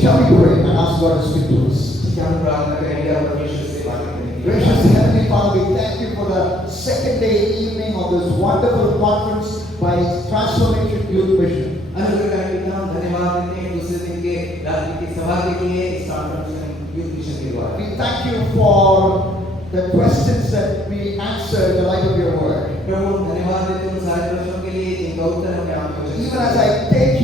Shall we pray and ask God to speak to us? क्या हम प्रार्थना करेंगे और परमेश्वर से बात करेंगे। Gracious Heavenly Father, we thank you for the second day evening of this wonderful conference by Transformation Youth Mission. अनुग्रहकारी पिता, हम धन्यवाद देते हैं दूसरे दिन के रात्रि की सभा के लिए इस ट्रांसफॉर्मेशन यूथ मिशन के द्वारा। We thank you for the questions that we answered in the light of your word. प्रभु धन्यवाद देते हैं उन सारे प्रश्नों के लिए जिनका उत्तर हमें आपके वचन से। Even as I take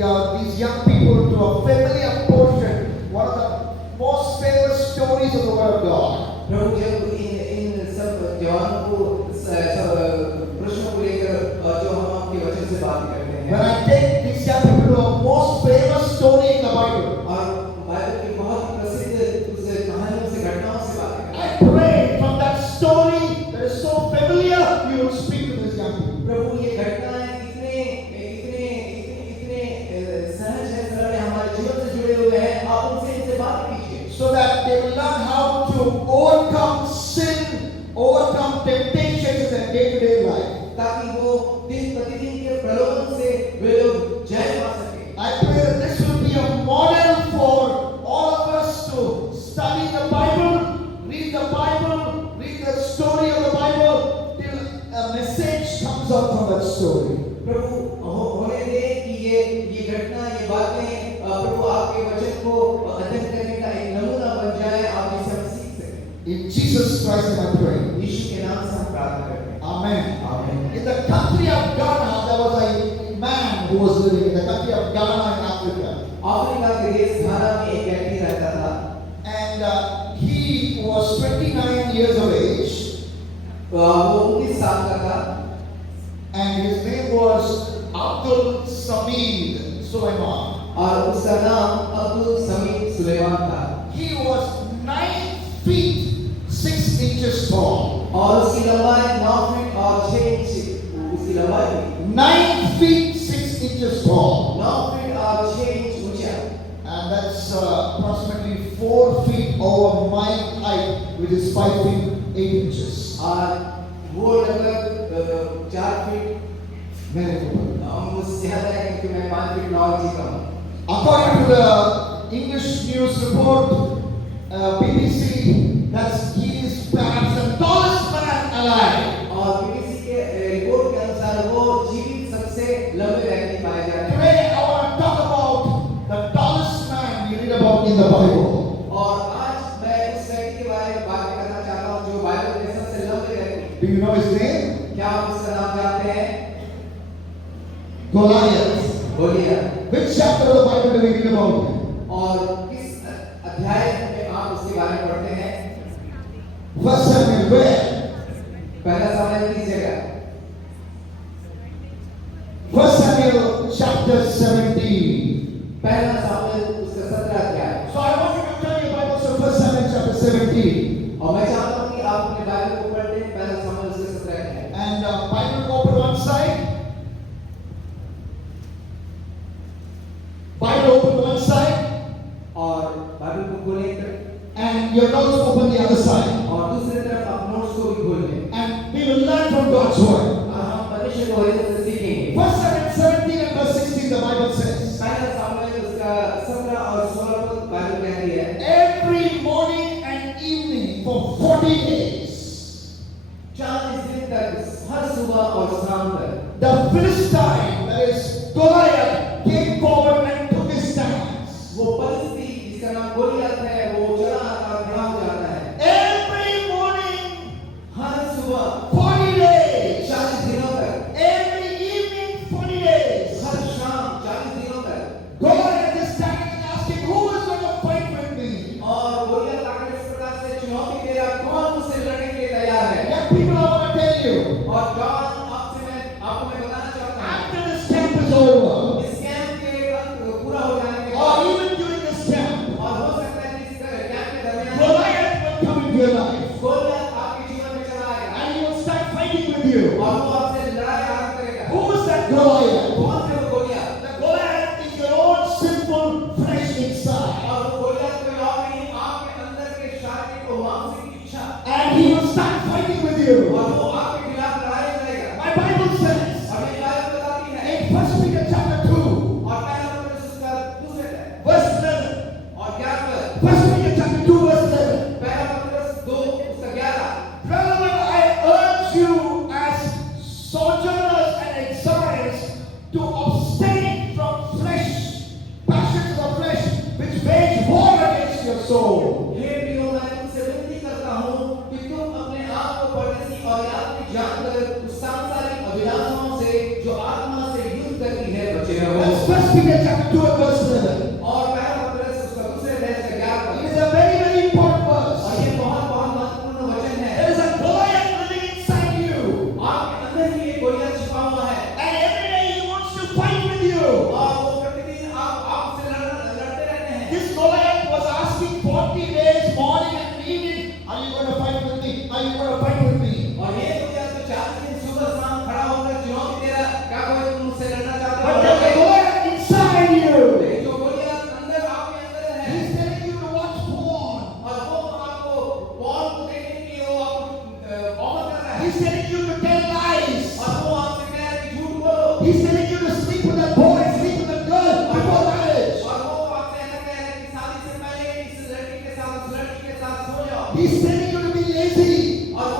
these young people to a familiar portion, one of the most famous stories of the Word of God. प्रभु जब इन सब जवानों को प्रश्नों को लेकर जो हम आपके वचन से बात करते हैं। When I take these young people to a most famous story in the Bible, और बाइबल की बहुत प्रसिद्ध उस कहानियों से घटनाओं से बात करते हैं। I pray from that story that is so familiar, you will speak to these young people. प्रभु ये घटनाएं इतने सहज है, सरल है, हमारे जीवन से जुड़े हुए हैं। आप उनसे इनसे बात कीजिए, So that they will learn how to overcome sin, overcome temptations in their day-to-day life. ताकि वो दिन प्रतिदिन के प्रलोभन से वे लोग जय पा सकें। I pray that this will be a model for all of us to study the Bible, read the story of the Bible till a message comes out from that story. प्रभु होने दे कि ये घटना, ये बातें प्रभु आपके वचन को अध्ययन करने का एक नमूना बन जाए, आप इसे हम सीख सकें। In Jesus Christ I pray. यीशु के नाम से हम प्रार्थना करते हैं। Amen. आमीन। In the country of Ghana, there was a man who was living in the country of Ghana in Africa. Africa के देश घाना में एक व्यक्ति रहता था। And he was 29 years of age. वो 19 साल का था। And his name was Abdul Samid Sulaiman. और उसका नाम अब्दुल समीद सुलेमान था। He was 9 feet 6 inches tall. और उसकी लंबाई 9 फीट और 6 इंच उसकी लंबाई थी। 9 feet 6 inches tall. 9 फीट और 6 इंच ऊंचा। And that's approximately 4 feet over my height, which is 5 feet 8 inches. और वो लगभग 4 फीट Very good. मुझसे ज्यादा है क्योंकि मैं 5 फीट 9 इंच का हूँ। According to the English news report, BBC, that he is perhaps the tallest man alive. और बीबीसी के रिपोर्ट के अनुसार वो जीवित सबसे लंबे व्यक्ति पाए जाते हैं। Today I want to talk about the tallest man we read about in the Bible. और आज मैं उस व्यक्ति के बारे में बात करना चाहता हूँ जो बाइबल में सबसे लंबे व्यक्ति। Do you know his name? क्या आप उसका नाम जानते हैं? Goliath. Goliath. Which chapter of the Bible do we read about him? और किस अध्याय में आप उसके बारे में पढ़ते हैं? First Samuel, where? पहला सामुएल की जगह। First Samuel chapter 17. पहला सामुएल उसका 17 अध्याय। So I want you to turn your Bibles to First Samuel chapter 17. और मैं चाहता हूँ कि आप अपने बाइबल को पढ़ लें, पहला सामुएल उसका 17 अध्याय। And Bible को open one side. Bible open one side. और बाइबल को खोलें इधर, And your notes open the other side. और दूसरी तरफ आप नोट्स को भी खोल लें। And we will learn from God's word. और हम परमेश्वर के वचन से सीखेंगे। First Samuel 17 and verse 16, the Bible says, पहला सामुएल उसका 17 और 16 पद बाइबल कहती है, every morning and evening for 40 days, 40 दिन तक हर सुबह और शाम तक the Philistine, that is Goliath, came forward and took his stance. वो परिस्थिति जिसका नाम गोलियत है वो चला आता और खड़ा हो जाता है। Every morning, हर सुबह 40 days. 40 दिनों तक, Every evening, 40 days. हर शाम 40 दिनों तक, Goliath is standing and asking, who is going to fight with me? और गोलियत आकर इस प्रकार से चुनौती दे रहा, कौन मुझसे लड़ने के लिए तैयार है? Young people, I want to tell you, और जॉन आपको मैं बताना चाहता हूँ, after this camp is over, इस कैंप के to abstain from flesh, passions of the flesh, which wage war against your soul. हे प्रियो, मैं तुमसे विनती करता हूँ कि तुम अपने आप को परदेशी और यात्री जानकर उस सांसारिक अभिलाषाओं से जो आत्मा से युद्ध करती है बचे रहो। That's 1 Peter chapter 2 and verse 11. और पहला पत्रस उसका दूसरे अध्याय का 11 It is a very, very important verse. और ये बहुत बहुत महत्वपूर्ण वचन है। There is a Goliath living inside you. आपके अंदर ही एक गोलियां छिपा हुआ है And every day he wants to fight with you. और वो प्रतिदिन आपसे लड़ते रहते हैं। This Goliath was asking 40 days, morning and evening, are you going to fight with me? Are you going to fight with me? और ये गोलियां तो 40 दिन सुबह शाम खड़ा होकर चुनौती दे रहा, क्या कोई तुमसे लड़ना चाहता But है? there's a Goliath inside you. लेकिन जो गोलियां अंदर आपके अंदर है He's telling you to watch porn. और वो आपको बॉल को देखने के लिए वो आपको ऑफर कर रहा है He's telling you to tell lies. और वो आपसे कह रहा है कि झूठ बोलो He's telling you to sleep with a boy, sleep with a girl before marriage. और वो आपसे ऐसा कह रहा है कि शादी से पहले इस लड़की के साथ उस लड़की के साथ सो जाओ He's telling you to be lazy. और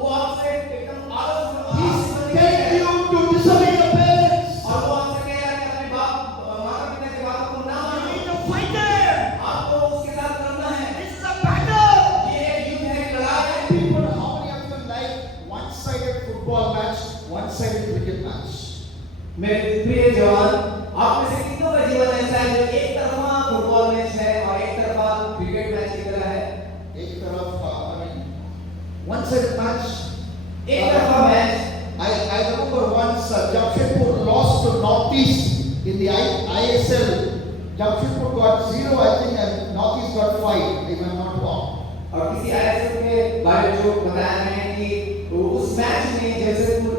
वो आपसे एकदम आलस He's telling you to disobey your parents. और वो आपसे कह रहा है कि अपने माता पिता के बात को ना You मानो need to fight them. आपको उसके साथ लड़ना है This is a battle. ये एक युद्ध है लड़ाई है People, how many of you like one-sided football match, one-sided cricket match? मेरे प्रिय जवान आप में से कितनों का जीवन ऐसा है जो एक तरफा फुटबॉल मैच है और एक तरफा क्रिकेट मैच की तरह है एक तरफ, one-sided match. एक तरफा match I remember once Jamshedpur lost to Northeast in the ISL. Jamshedpur got 0, I think, and Northeast got 5, if I'm not wrong. और किसी आईएसएल के बारे में जो बताया है कि उस मैच में जमशेदपुर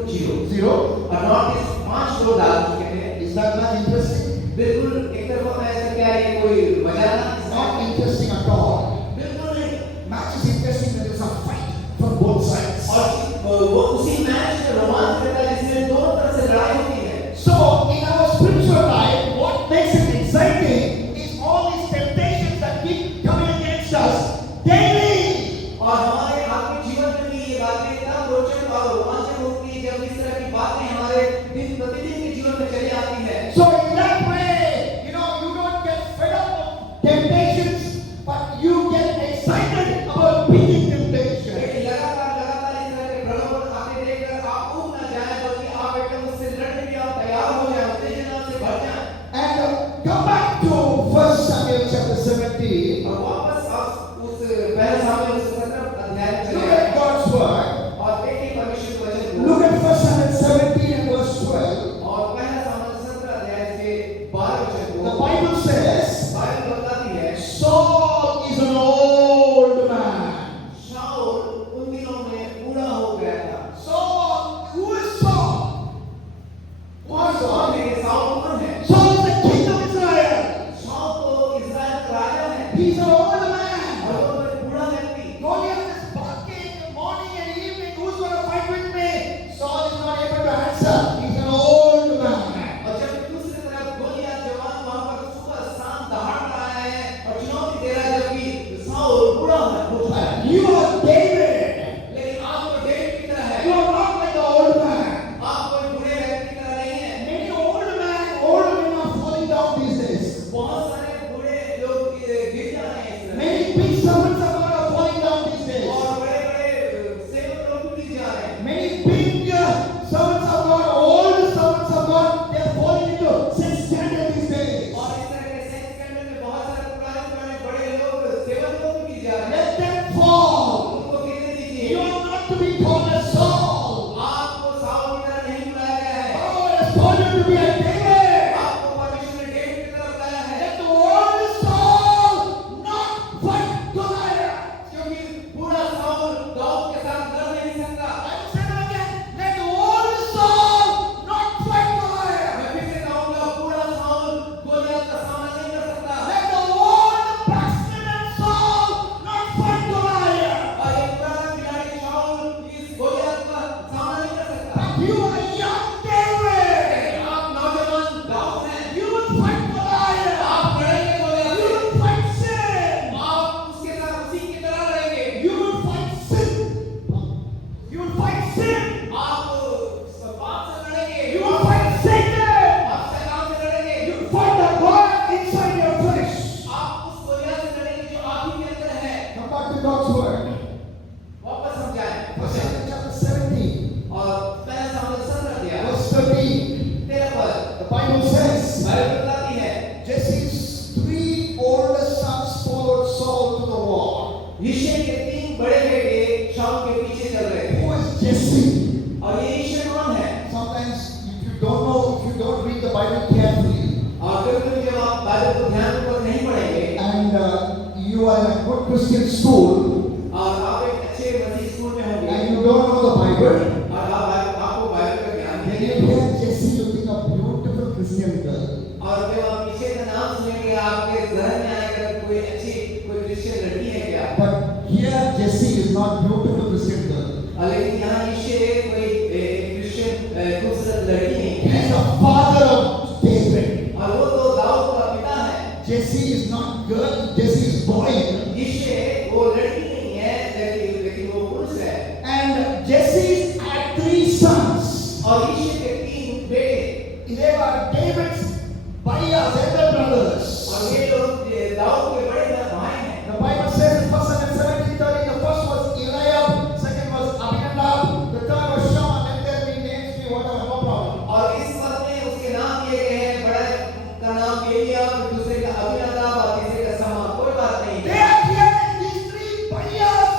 0 और नॉर्थ ईस्ट 5 गोल डाल चुके थे Is that not interesting? बिल्कुल एक तरफा मैच है क्या ये कोई मजा ना It's not interesting at all. बिल्कुल नहीं Match is interesting when there's a fight from both sides. और वो उसी मैच में रोमांच रहता है जिसमें दोनों तरफ से लड़ाई होती है So, in our spiritual life, what makes it exciting is all these temptations that keep coming against us daily. और हमारे आत्मिक जीवन में भी ये बातें इतना रोचक और रोमांचक होती है जब इस तरह की बातें हमारे दिन प्रतिदिन के जीवन में चली आती है So, in that way, you don't get fed up of temptations, but you Bible says Bible बताती है Jesse's three oldest sons followed Saul to the war. यिशै के 3 बड़े बेटे शाऊल के पीछे चल रहे थे Who is Jesse? और ये यिशै कौन है Sometimes if you don't know, if you don't read the Bible carefully, और कभी-कभी जब आप बाइबल को ध्यानपूर्वक नहीं पढ़ेंगे and you are in a good Christian school और आप एक अच्छे मसीह स्कूल में होंगे and you don't know the Bible, और आपको बाइबल का ज्ञान then नहीं you है hear Jesse, you think a beautiful Christian girl. और जब आप यिशै का नाम सुनेंगे आपके जहन में आएगा कि कोई अच्छी कोई क्रिश्चियन लड़की है क्या But here Jesse is not beautiful Christian girl. लेकिन यहाँ यिशै कोई क्रिश्चियन खूबसूरत लड़की नहीं He है is the father of David. और वो तो दाऊद का पिता है Jesse is not girl, Jesse is boy. यिशै वो लड़की नहीं है लेकिन वो पुरुष है And Jesse had three sons. और यिशै के 3 बेटे They were David's Baias, elder brothers. और ये लोग दाऊद के बड़े भाई हैं The Bible says in 1 Samuel 17:30, the first was Eliab, second was Abinadab, the third was Shammah. Let there be names, be whatever, no problem. और इस पद में उसके नाम दिए गए हैं बड़ा का नाम एलियाब दूसरे का अबीनादाब और तीसरे का शम्मा कोई बात नहीं They are here, these three Baias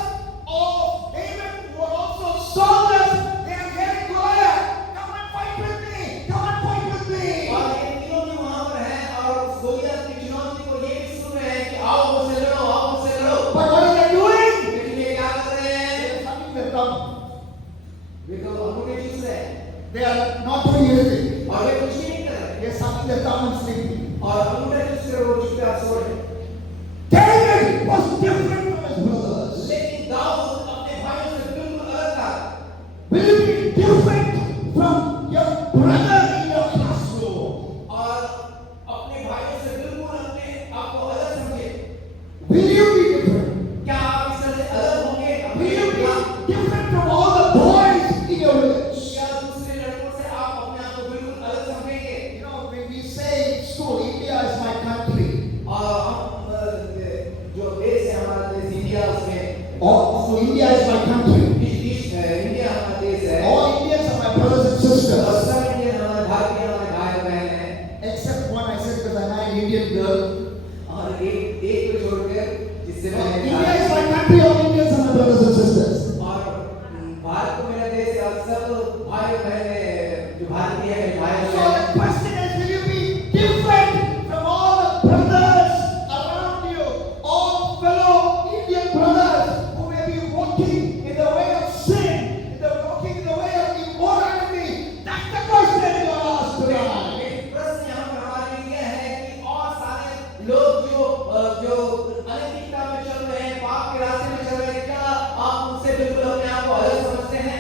of David who were also soldiers. They are hearing Goliath, come and fight with me, come and fight with me. और ये तीनों भी वहां पर हैं और उस गोलियत की चुनौती को ये भी सुन रहे हैं कि आओ मुझसे लड़ो आओ मुझसे लड़ो But what are they doing? लेकिन ये क्या कर रहे हैं They are sucking their thumb. ये तो अंगूठे चूस रहे हैं They are not doing anything. और ये कुछ भी नहीं कर रहे They are sucking their thumb and sleeping. और अंगूठे चूस कर वो चुपचाप सो रहे हैं David was different from his brothers. लेकिन दाऊद अपने भाइयों से बिल्कुल अलग था Will you be different from your brother in your classroom? और अपने भाइयों से बिल्कुल अपने आप को अलग समझे Will you be different? क्या आप इस तरह से अलग होंगे Will you अपने be different from all the boys in your village? क्या दूसरे लड़कों से आप अपने आप को बिल्कुल अलग समझेंगे You know, when we say in school, India is my country, और हम जो देश है हमारा देश इंडिया उसमें or India is my country, India हमारा देश है all Indians are my brothers and और sisters, सब इंडियन हमारे भारतीय हमारे भाई बहन हैं except one I said because I married an Indian girl. और एक को छोड़कर जिससे मैंने India is my country, all Indians are my brothers and sisters. और भारत को मेरा देश है और सब भाई बहन हैं जो भारतीय हैं मेरे भाई So बहन the question is, will you be different from all the brothers around you, all fellow Indian brothers who may be walking in the way of sin, walking in the way of immorality? That's the question you are asked tonight. एक प्रश्न यहाँ पर हमारे लिए है कि और सारे लोग जो अनैतिकता में चल रहे हैं पाप के रास्ते में चल रहे हैं क्या आप उनसे बिल्कुल अपने आप को अलग समझते हैं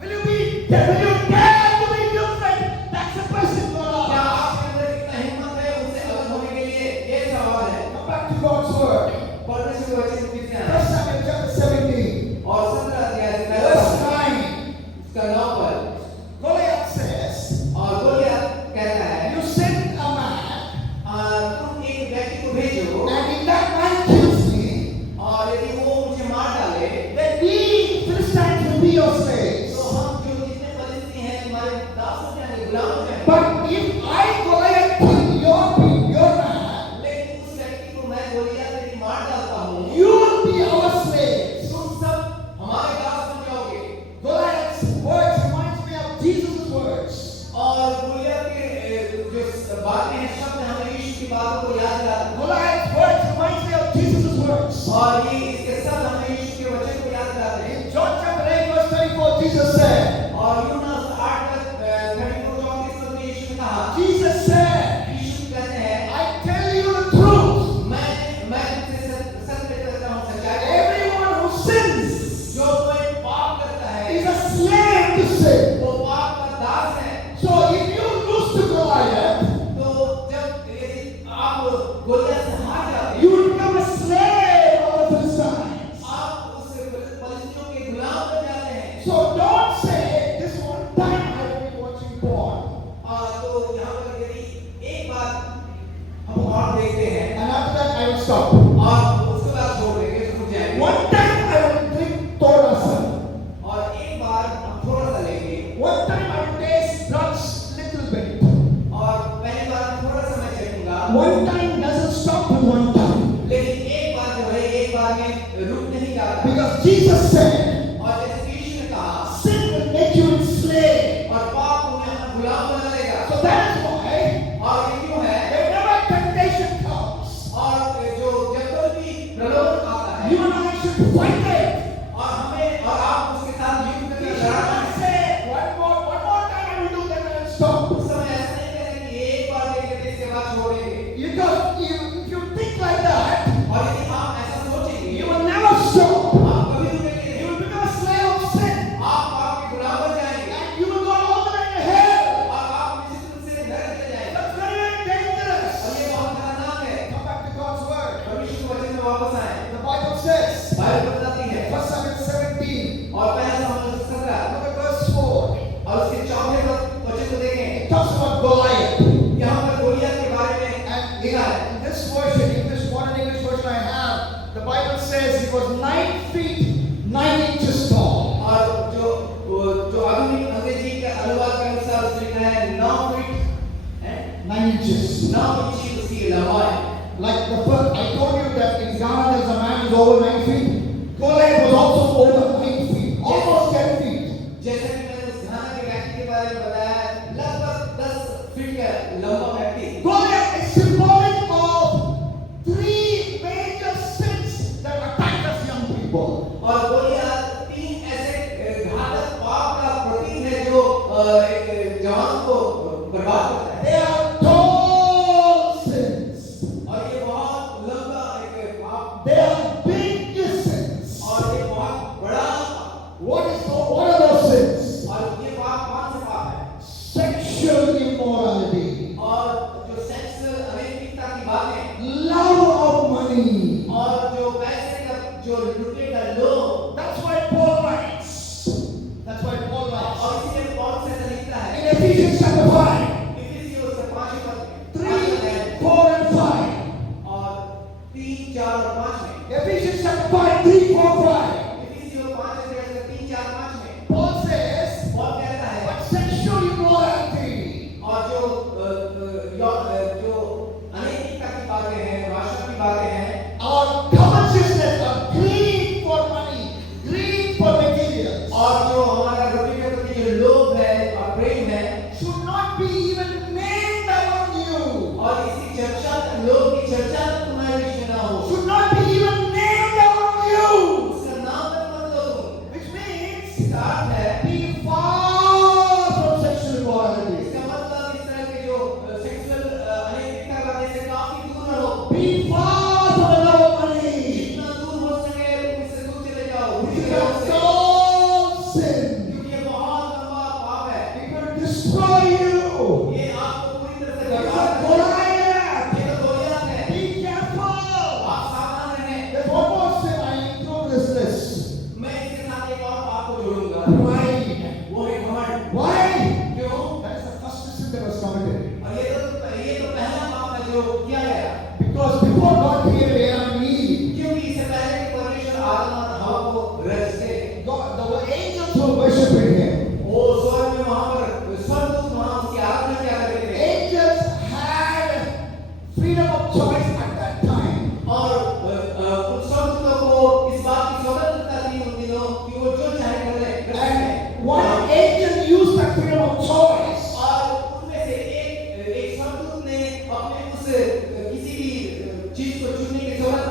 Will you dare to be different? That's the question you are क्या asked. आपके अंदर कितना हिम्मत है उनसे अलग होने के लिए ये सवाल है Come back to God's word. परमेश्वर के वचन फिर से आए 1 Samuel chapter 17, और 17 अध्याय से verse 9. इसका 9 पर Goliath says, और गोलियत कहता है you send a man, तुम एक व्यक्ति को भेजो and if that man kills me, और यदि वो मुझे मार डाले then we Philistines will be your slaves. तो हम जो जितने फलिस्ती हैं तुम्हारे दास हो जाएंगे गुलाम हो जाएंगे But if I Goliath kill your man, लेकिन उस व्यक्ति को मैं गोलियत यदि मार डालता हूँ you will be our slaves. तुम सब हमारे दास बन जाओगे Goliath's words reminds me of Jesus' words. और गोलियत के जो बातें हैं शब्द हमें यीशु की बातों को याद दिलाते हैं Goliath's words reminds me of Jesus' words. और ये इसके शब्द हमें यीशु के वचन को याद दिलाते हैं In John chapter 8 verse 34, Jesus said, और यूहन्ना 8 तक 34 में यीशु ने कहा Jesus said, यीशु कहते हैं I tell you the truth. मैं तुमसे सत्य कहता हूँ सच्चाई Everyone who sins जो कोई पाप करता है is a slave to sin. वो पाप का दास है So if you lose to Goliath, तो जब यदि आप गोलियत से हार जाते you हैं will become a slave of the Philistines. आप उस फलिस्तियों के गुलाम बन जाते हैं So don't say, this one time I will be watching porn. तो यहाँ पर यदि एक बार हम और देखते हैं And after that I will stop. और उसके बाद छोड़ देंगे छूट जाएंगे One time I will drink Torah. और एक बार हम थोड़ा सा लेंगे One time I will taste drugs little bit. और पहले One time doesn't stop with one time. लेकिन एक बार जो है एक बार में रुक नहीं जाता। Because Jesus said, और जैसे यीशु ने कहा, sin will make you enslaved. और पाप तुम्हें अपना गुलाम बना लेगा। So that is why और ये क्यों है? whenever temptation comes, और जो जब कोई भी प्रलोभन आता है, you and I should fight it. और हमें और आप उसके साथ युद्ध We करके should लड़ना not है। say, one more time I will do that and stop. उस समय ऐसा नहीं करें कि एक बार लेकर इसके बाद छोड़ेंगे। Because if you think like that, और यदि आप ऐसा सोचेंगे, you will never stop. आप कभी रुकेंगे You नहीं। will become a slave of sin. आप पाप के गुलाम बन जाएंगे And you will go all the way to hell. और आप निश्चित रूप से नरक चले जाएंगे। That's very, very dangerous. और ये बहुत खतरनाक है। Come back to God's word. परमेश्वर के वचन में वापस आएं। The Bible says, बाइबल बताती है 1 Samuel 17, और पहला सामुएल 17 look at verse 4. और उसके 4 वचन को देखें। It talks about Goliath. यहाँ पर गोलियत के बारे में And लिखा है। in this version, English, modern English version I have, the Bible says he was 9 feet 9 inches tall. और जो आधुनिक अंग्रेजी के अनुवाद के अनुसार उसने लिखा है 9 फीट 9 inches. 9 इंच उसकी लंबाई। Like the first, I told you that in Ghana there's a man who's over 9 feet. Goliath was also over 9 feet, almost 10 feet. जैसा कि मैंने उस घाना के व्यक्ति के बारे में बताया, लगभग 10 फीट का लंबा व्यक्ति। Goliath is symbolic of 3 major sins that attack us young people. और गोलियत 3 ऐसे घातक पाप का प्रतीक है जो एक जवान को बर्बाद करता है। They are tall sins. और ये बहुत लंबा एक पाप They are big sins. और ये बहुत बड़ा What are those sins? और ये पाप कौन से पाप है? Sexual immorality, और जो सेक्स अनैतिकता की बातें love of money. और जो पैसे का जो लुटे का लोभ। That's why Paul writes. That's why Paul writes. और इसीलिए पौलुस ऐसा लिखता है In Ephesians chapter 5, इफिसियों के 5वें पद में 3, 4, and 5. और 3, 4 और 5 में Ephesians chapter 5, 3, 4, 5. इफिसियों 5 से 3, 4, 5 में Paul says, पौल कहता है but sexual immorality, और जो अनैतिकता की बातें हैं, भाषा की बातें हैं or covetousness, or greed for money, greed for materials, और जो हमारा रुपये के प्रति जो लोभ है और प्रेम है should not be even named among you. और इसी चर्चा लोभ की चर्चा में तुम्हारे बीच में ना हो। Should not be even named among you. उसका नाम तक मत लो तुम। Which means, इसका अर्थ है be far from sexual immorality. इसका मतलब इस तरह के जो सेक्सुअल अनैतिकता करने से काफी दूर रहो। Be far from the love of money. जितना दूर हो सके तुम इससे दूर चले जाओ। Which is a tall sin. क्योंकि ये बहुत लंबा पाप है। It will destroy you. ये आपको पूरी तरह से It's बर्बाद a कर Goliath. देगा। ये तो गोलियत है। Be careful. आप सावधान रहें। There's one more sin I include this list. मैं इसके साथ एक और पाप को जोड़ूंगा। Pride. वो है घमंड। Why? क्यों? That is the first sin that was committed. और ये तो पहला पाप है जो किया गया। Because before God created Adam and Eve, क्योंकि इससे पहले कि परमेश्वर आदम और हवा को रचते, the angels were worshiping Him. वो स्वर्ग में वहां पर स्वर्गदूत वहां उसकी आराधना किया करते थे। Angels had freedom of choice at that time. और उन स्वर्गदूतों को इस बात की स्वतंत्रता थी उन दिनों कि वो जो चाहे कर ले। And one angel used that freedom of choice और उनमें से एक स्वर्गदूत ने अपने उस किसी भी चीज को चुनने की स्वतंत्रता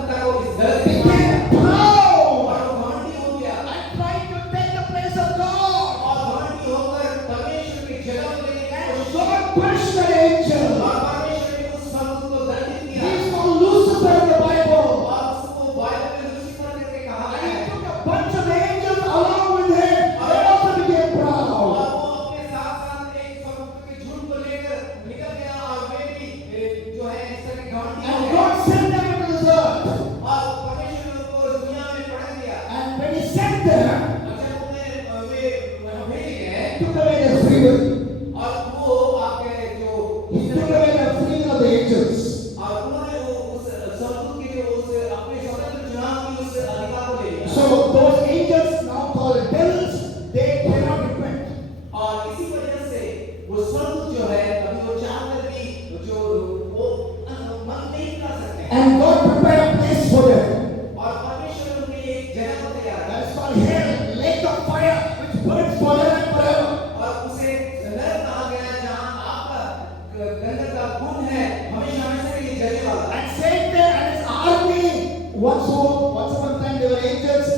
Once upon a time they were angels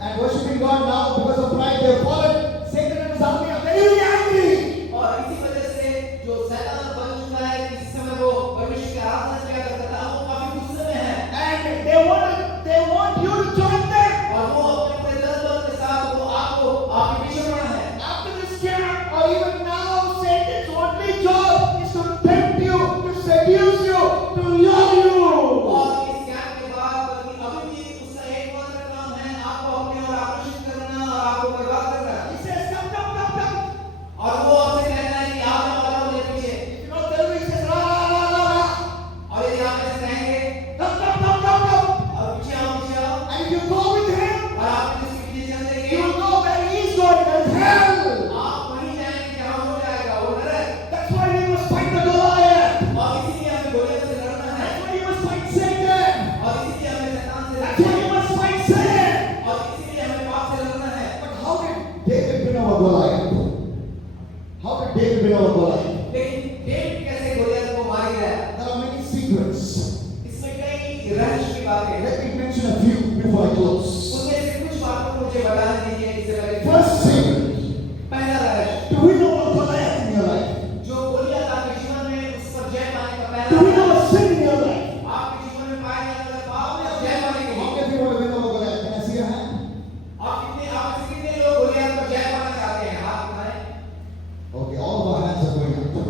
and worshiping God. Now because of pride they have fallen. Satan and his army are very, very angry. और इसी वजह से जो शैतान बन चुका है, इस समय वो परमेश्वर की आराधना किया करता था, वो काफी गुस्से में है। And they want you to join them. और वो अपने पूरे दल बल के साथ वो आपको आपके पीछे पड़ा है। After this camp or even now, Satan's only job is to tempt you, to seduce you, to lure you. और इस ज्ञान के बाद बल्कि अभी भी उसका एकमात्र काम है आपको अपनी ओर आकर्षित करना और आपको बर्बाद करना। He says, come. और वो आपसे कहता है कि आप ना बढ़ो मेरे पीछे। You know, Telugu he says, ra. और यदि आप ऐसे कहेंगे Come. और पीछे आओ And if you go with him, और आप उसके पीछे चल you देंगे, will know where he is going, that's hell. आप वहीं जाएंगे जहाँ हो जाएगा वो नरक। That's why we must fight the Goliath. और इसीलिए हमें गोलियों से लड़ना है। That's why you must fight Satan. और इसीलिए हमें शैतान से That's लड़ना why है। you must fight sin. और इसीलिए हमें पाप से लड़ना है। But how did David win over Goliath? How did David win over Goliath? लेकिन डेविड कैसे गोलियत को मार गया? There are many secrets. इसमें कई रहस्य की बातें हैं। Let me mention a few before I close. उसमें से कुछ बातों को मुझे बताने दीजिए इससे पहले। First secret, पहला रहस्य, to win over Goliath in your life, जो गोलियत आपके जीवन में उस पर जय पाने का to पहला win रहस्य, over sin in your life. आपके जीवन में पाए जाने वाले पाप में जय पाने के How लिए। many of you want to win over Goliath? Can I see your hand? आप कितने लोग गोलियत पर जय पाना चाहते हैं? हाथ उठाएं। Okay, all of our hands are going up.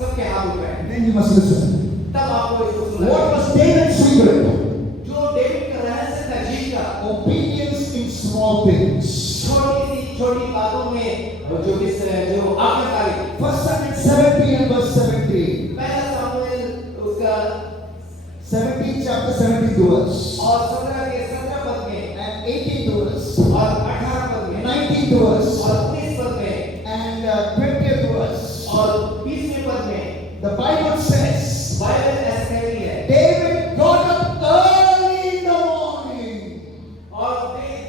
सबके हाथ उठाएं। Then you must listen. तब आपको इसको सुनना What है। was David's secret? जो डेविड का रहस्य था जीत का, Obedience in small things. छोटी बातों में जो आज्ञाकारी। 1 Samuel 17 and verse 17. पहला सामुएल उसका 17 chapter 72 verse. और 17 के 17 पद में And 18 verse. और 18 पद में 19 verse. और 19 पद में And 20th verse. और 20वें पद में The Bible says, बाइबल ऐसे कहती है, David got up early in the morning और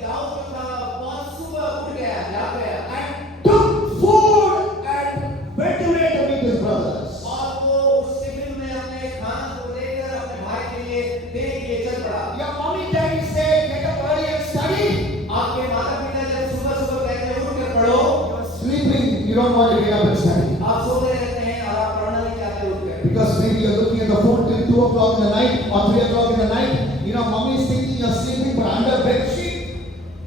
दाऊद जो था बहुत सुबह उठ गया, जाग गया and took food and went away to meet his brothers. और वो उस टिफिन में अपने खाना को लेकर अपने भाई के लिए देने के लिए चल पड़ा। Your mommy daddy said, get up early and study. आपके माता पिता जब सुबह सुबह कहते हैं उठ कर पढ़ो, You are sleeping, you don't want to get up and study. आप सोते रहते हैं और आप पढ़ना नहीं चाहते उठ कर। Because maybe you're looking at the phone till 2 o'clock in the night or 3 o'clock in the night. You know, mommy is thinking you're sleeping, but under bed sheet,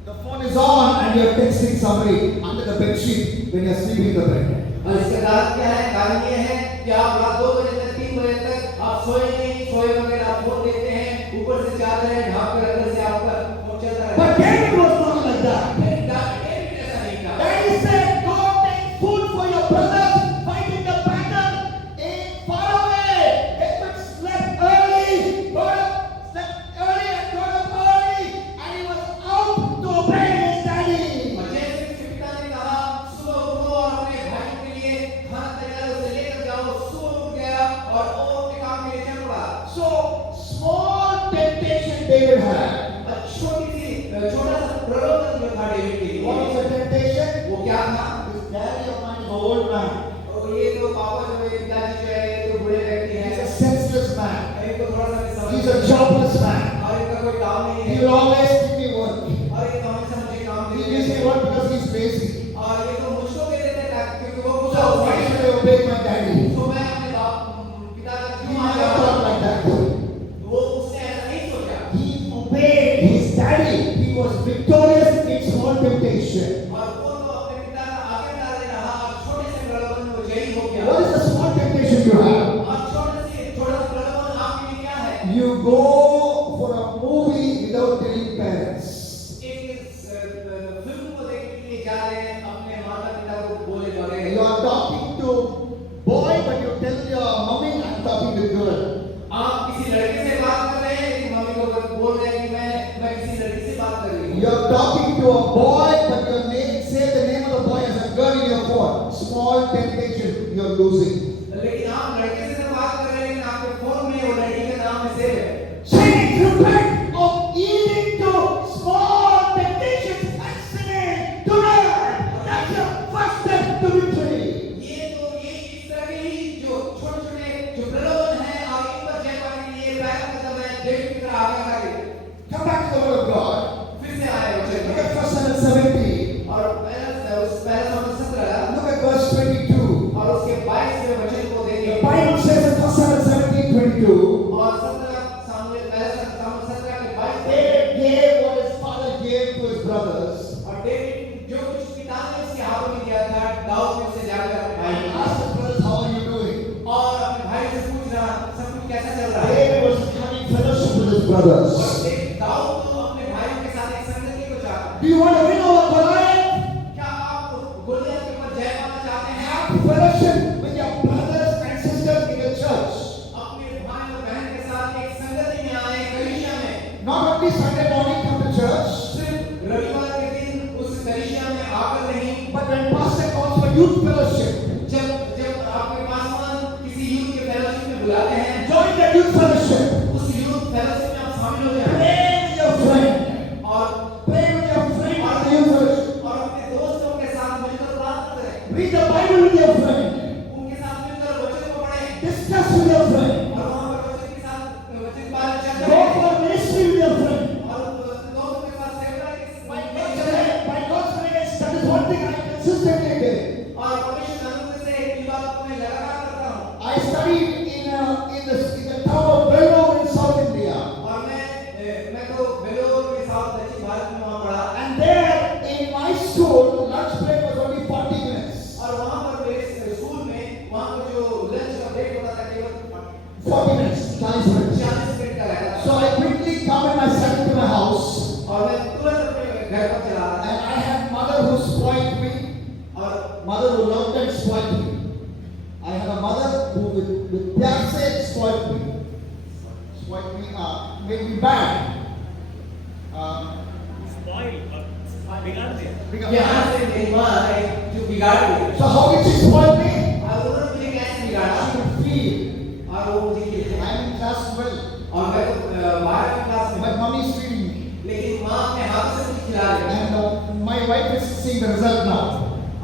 the phone is on and you're texting somebody under the bed sheet when you're sleeping in the bed. और इसका कारण क्या है? कारण ये है कि आप रात 2 बजे तक 3 बजे तक आप सोए नहीं, सोए बगैर आप फोन देखते हैं, ऊपर से चादर है ढांप कर अंदर से आपका फोन चलता है। But David was not like that. लेकिन डेविड ऐसा नहीं था। Daddy said, go take food for your brothers, fighting the battle far away. David slept early and got up early, and he was out to obey his daddy. और जैसे उसके पिता ने कहा सुबह उठो और अपने भाई के लिए खाना तैयार उसे लेकर जाओ, सुबह उठ गया और वो अपने काम के लिए चल पड़ा। So, small temptation David had. छोटा सा प्रलोभन जो था डेविड के लिए, What was the temptation? वो क्या था? His daddy of mine is an old man. और ये तो पापा जो है पिताजी जो है ये तो बूढ़े व्यक्ति He's a हैं, senseless man. इनको थोड़ा सा भी समझ He's a jobless man. और इनका कोई काम नहीं He है will always give me work. और ये तो हमेशा मुझे काम He देते gives me हैं work because he's lazy. और ये तो मुझको दे देते हैं क्योंकि वो So why should I obey my daddy? तो मैं अपने पिता का He क्यों never आया? thought like that. वो उसने ऐसा नहीं सोचा He obeyed his daddy. He was victorious in small temptation. और वो तो अपने पिता का आज्ञाकार रहा और छोटे से प्रलोभन में वो जयी हो गया। What is the small temptation you have? और छोटा सा प्रलोभन आपके लिए क्या है? You go for a movie without telling parents. एक फिल्म को देखने के लिए जा रहे हैं अपने माता पिता को बोले बगैर। You are talking to boy, but you tell your mommy I'm talking to girl. आप किसी लड़के से बात कर रहे हैं लेकिन मम्मी को बोल रहे हैं कि मैं किसी लड़की से बात कर रही हूँ। You are talking to a boy, but your name say the name of the boy as a girl in your phone. Small temptation you are losing. लेकिन आप लड़के से तो बात कर रहे हैं लेकिन आपके फोन में वो लड़की का नाम में सेव है। Change repent of yielding to small temptations and sinning. Do not. That's your first step to victory. ये इस तरह के ही जो छोटे-छोटे जो प्रलोभन है और इन पर जय पाने के लिए पहला कदम है डेविड की तरह आगे बढ़े। 17 के 22 David gave what his father gave to his brothers. और डेविड जो कुछ पिता ने उसके हाथों में दिया था, दाऊद ने उसे जाकर अपने भाई And को he दिया। asked his brothers, how are you doing? और अपने भाई से पूछ रहा सब कुछ कैसा चल रहा है। David was having fellowship with his brothers. और दाऊद तो अपने भाइयों के साथ एक संगति को चाहता है। Do you want to win over Goliath? क्या आप गोलियत के ऊपर जय पाना चाहते हैं? Have fellowship with your brothers and sisters in the church. अपने भाई और बहन के साथ एक संगति में आए, कलीसिया में। Not only Sunday morning come to church, सिर्फ रविवार के दिन उस कलीसिया में आकर नहीं, but when pastor calls for youth fellowship, जब आपके पासवान किसी यूथ के फेलोशिप में बुलाते हैं, join the youth fellowship. उस यूथ फेलोशिप में आप शामिल हो जाएं Pray with your friend. और Pray with your friend at the youth fellowship. और अपने दोस्तों के साथ मिलकर प्रार्थना करें, Read the Bible with your friend. उनके साथ मिलकर वचन को पढ़ें Discuss with your friend. और वहाँ पर वचन के साथ वचन के बारे में चर्चा Go करें for ministry with your friend. और दोस्तों के साथ सेवा By करें। God's grace, that is one thing I consistently did. और परमेश्वर के अनुग्रह से ये बात को मैं लगातार करता हूँ। I studied in the town of Vellore in South India. और मैं तो बेलोर के साथ दक्षिण भारत में वहाँ पढ़ा And there in my school, lunch break was only 40 minutes. और वहाँ पर मेरे स्कूल में वहाँ पर जो लंच का ब्रेक होता था केवल 40 minutes, 40 minutes. 40 मिनट का रहता था। So I quickly come and I settled to my house. और मैं तुरंत अपने घर पर चला आया And I had mother who spoiled me. और Mother who loved and spoiled me. I had a mother who with Pyarse spoiled me. Spoiled me, made me bad. बिगाड़ दिया। यहाँ से मेरी माँ है जो बिगाड़ दी। So how did she spoil me? और उन्होंने मुझे कैसे बिगाड़ा? She would feed. और वो मुझे खिलाते हैं। I'm in class 12. और मैं तो 12वीं क्लास में My mommy is feeding me. लेकिन माँ अपने हाथ से मुझे खिला रही है। And my wife is seeing the result now.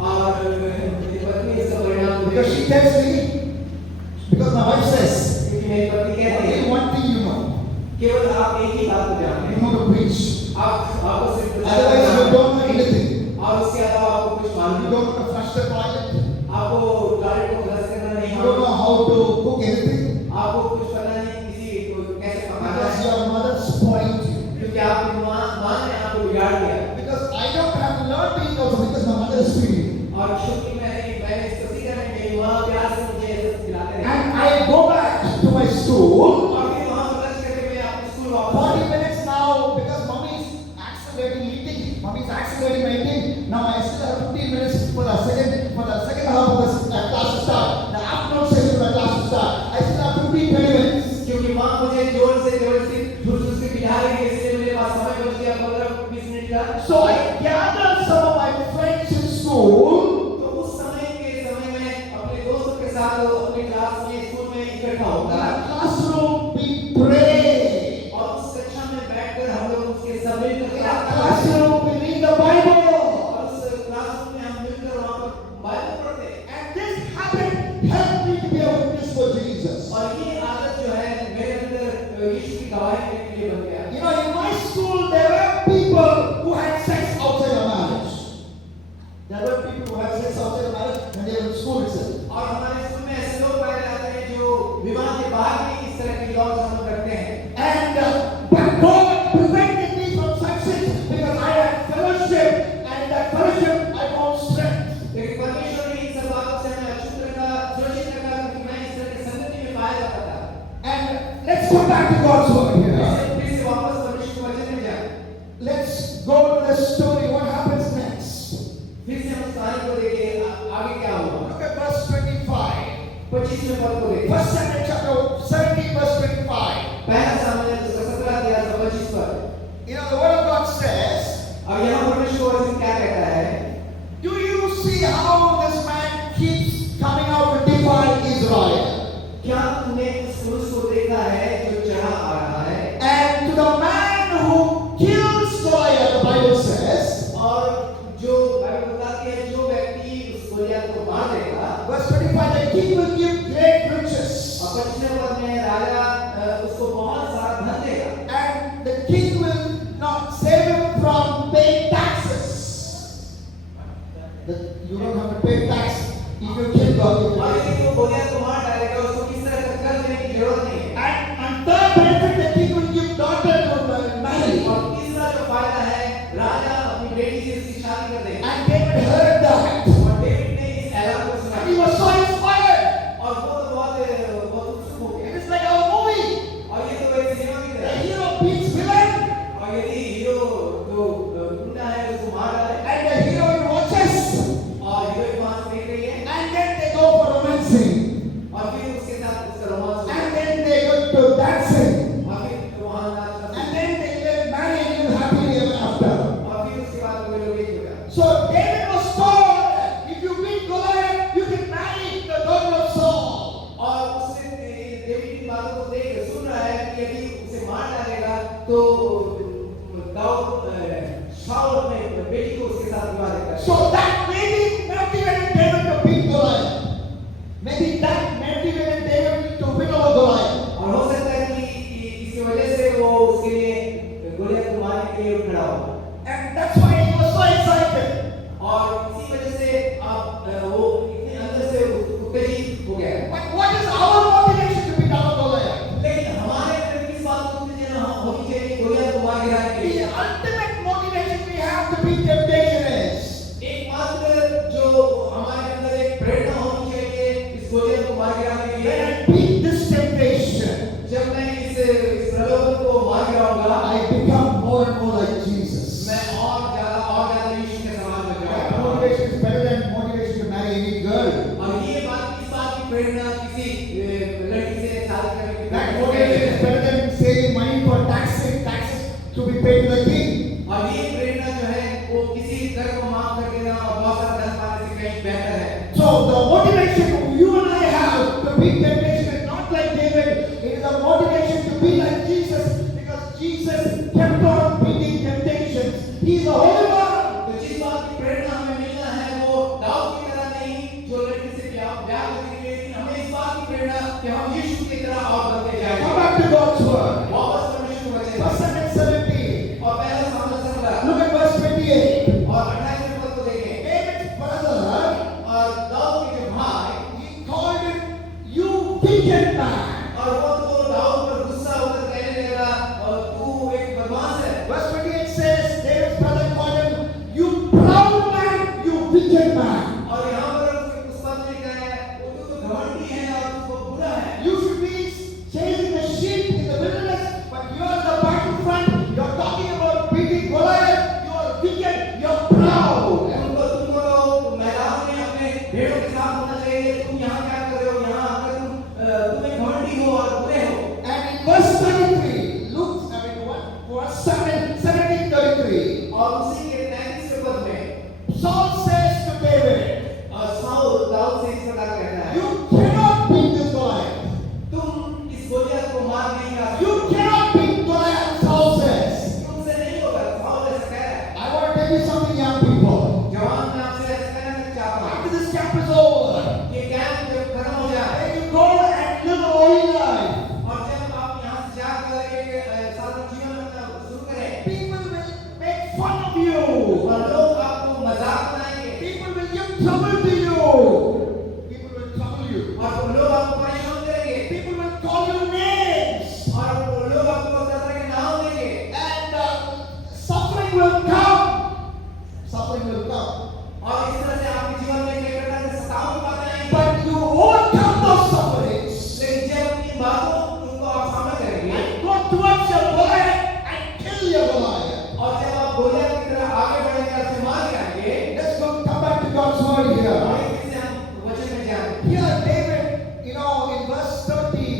और मेरी पत्नी इसका परिणाम Because she tells me, because my wife says, क्योंकि मेरी पत्नी कहती है only one thing you know. केवल आप एक ही बात को जानते You हैं। know to preach. आपको सिर्फ Otherwise you don't know anything. और उसके अलावा आपको कुछ मालूम You नहीं। don't know to flush the toilet. आपको टॉयलेट को फ्लश करना नहीं You don't मालूम। know how to cook anything. आपको कुछ पता नहीं किसी को कैसे पकाना Because है। your mother spoiled you. क्योंकि आपकी माँ ने आपको बिगाड़ दिया। Because I don't have to learn to eat also because my mother is feeding me. और क्योंकि मैंने इसको सीखा नहीं, मेरी माँ प्यार से मुझे ये सब खिलाते रहे। And I go back to my school. और फिर वहाँ पर लंच करके मैं अपने स्कूल वापस 40 minutes now because mommy is accelerating eating. Mommy is accelerating my eating. Now I still have 15 minutes for the second half of the class to start. The afternoon session of the class to start. I still have 15-20 minutes. क्योंकि माँ मुझे जोर से धुस-धुस के बिठा रही है, इसलिए मेरे पास समय बच गया 15-20 मिनट का। So I gathered some of my friends in school. तो उस समय में अपने दोस्तों के साथ अपने क्लास में स्कूल में इकट्ठा In होगा the classroom we pray. और उस कक्षा में बैठकर हम लोग उसके सब मिलकर In the प्रार्थना करते हैं। classroom we read the Bible. और उस क्लासरूम में हम मिलकर वहाँ पर बाइबल पढ़ते हैं। And this habit helped me to be a witness for Jesus. और ये आदत जो है मेरे अंदर यीशु की गवाही देने के लिए बन गया। You know, in my school there were people who had sex outside of marriage. There were people who had sex outside of marriage when they were in school itself. और हमारे स्कूल में ऐसे लोग पाए जाते हैं जो विवाह के बाद भी इस तरह के यौन संबंध रखते हैं। And but God prevented me from such things because I had fellowship, and in that fellowship I found strength. लेकिन परमेश्वर ने इन सब बातों से हमें अछूत रखा, सुरक्षित रखा, क्योंकि मैं इस तरह की संगति में पाया जाता था। And let's go back to God's word here. फिर से वापस परमेश्वर के वचन में जाएं। Let's go to the story. What happens next? फिर से हम उस कहानी को देखें, आगे क्या हुआ। Look at verse 25. 25वें पद को देखें। First Samuel chapter 17, verse 25. पहला सामुएल उसका 17 अध्याय 25 पद। You know, the word of God says, और यहाँ परमेश्वर वचन क्या कहता है? do you see how this man keeps coming out to defy Israel? क्या तुमने उस पुरुष को देखा है जो चढ़ा आ रहा है? And to the man who kills Goliath, the Bible says, और जो बाइबल बताती है जो व्यक्ति उस गोलियत को मार देगा, verse 25, the king will give great riches. और 25वें पद में राजा उसको बहुत सारा धन देगा। And the king will not save him from paying taxes. You don't have to pay tax if you kill God. और यदि वो गोलियत को मार डालेगा, उसको किस तरह का कर्ज देने की जरूरत नहीं है। And third dancing. और फिर वहाँ नाच And then they get married and live happily ever after. और फिर उसके बाद वे लोग एक हो गए। So David was told that if you beat Goliath, you can marry the daughter of Saul. और उसने डेविड की बातों को देख सुन रहा है कि यदि उसे मार डालेगा तो दाऊद शाऊल अपने बेटी को उसके साथ विवाह करेगा। So that maybe motivated David to beat Goliath. Maybe that motivated David to win over Goliath. और हो सकता है कि इसकी वजह से वो उसके लिए गोलियत को मारने के लिए उठ खड़ा हुआ। And that's why he was so excited. और इसी वजह से आप वो इतने अंदर से उत्तेजित हो गया। But what is our motivation to beat our Goliath? लेकिन हमारे अंदर किस बात को उत्तेजना होनी चाहिए गोलियत को मार गिराने के The लिए? ultimate motivation we have to beat temptation is एकमात्र जो हमारे अंदर एक प्रेरणा होनी चाहिए इस गोलियत को मार गिराने के लिए, when I beat this temptation, जब मैं इस प्रलोभन को मार गिराऊंगा, I become more and more like Jesus. मैं और ज्यादा यीशु के समान बन That जाऊंगा। motivation is better than motivation to marry any girl. और ये बात इस बात की प्रेरणा किसी लड़की से शादी करने की That प्रेरणा motivation is है। better than saving money for taxes to be paid to the king. और ये प्रेरणा जो है वो किसी कर को माफ कर देना और बहुत सारा धन पाने से कहीं बेहतर है। So the motivation you and I have to beat temptation is not like David. It is a motivation to be like Jesus because Jesus kept on beating temptations. He is the Holy One. तो जिस बात की प्रेरणा हमें मिलना है वो दाऊद की तरह नहीं जो लड़की से ब्याह करने के लिए, लेकिन हमें इस बात की प्रेरणा कि हम यीशु की तरह और बनते Come जाएं। back to God's word. वापस परमेश्वर के वचन Verse 17. और पहला सामना से बोला Look at verse 28. और 28वें पद को देखें। David's brother, और दाऊद के जो भाई he called him, "You wicked man." और वो तो दाऊद पर गुस्सा होकर कहने लगा और तू एक बदमाश है। Verse 28 says, David's brother called him, "You proud man, you wicked man." और यहाँ पर उस पद में लिखा है वो तू तो घमंडी है और तू तो बुरा है। You should be chasing the sheep in the wilderness, but you are in the battlefront. You are talking about beating Goliath. You are wicked. You are proud. तुमको तो मैदान में अपने भेड़ों के साथ होना चाहिए। तुम यहाँ क्या कर रहे हो? यहाँ आकर तुम एक घमंडी हो और बुरे हो। And in verse 33, Luke, verse 17:33, और उसी के 33वें पद में Saul says to David, शाऊल दाऊद से इस प्रकार कहता है, "You cannot beat this Goliath. तुम इस गोलियत को मार नहीं सकते। You cannot beat Goliath." Saul says. तुमसे नहीं होगा। शाऊल ऐसा कह रहा है। I want to tell you something, young people. जवान मैं आपसे ऐसा कहना चाहता हूँ After this camp is over, कि कैंप जब खत्म हो जाए when you go and live a holy life, और जब आप यहाँ से जाकर एक साधारण जीवन अपना शुरू करें people will make fun of you. और लोग आपको मजाक बनाएंगे People will give trouble to you. People will trouble you. और लोग आपको परेशान करेंगे People will call you names. और लोग आपको तरह के नाम देंगे And suffering will come. Suffering will come. और इस तरह से आपके जीवन में कई प्रकार के सताव की बातें आएंगी। But you overcome those sufferings लेकिन जब इन बातों को आप सामना करेंगे and go towards your Goliath and kill your Goliath. और जब आप गोलियत की तरह आगे बढ़ेंगे और उसे मार गिराएंगे Let's come back to God's word here. और फिर से हम वचन में जाएंगे। Here David, in verse 30